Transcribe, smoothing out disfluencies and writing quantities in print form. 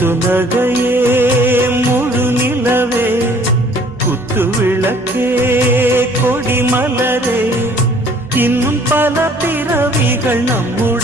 முத்து நகையே முழு நிலவே குத்து விளக்கே கொடி மலரே இன்னும் பல பிறவிகள் நம்முடைய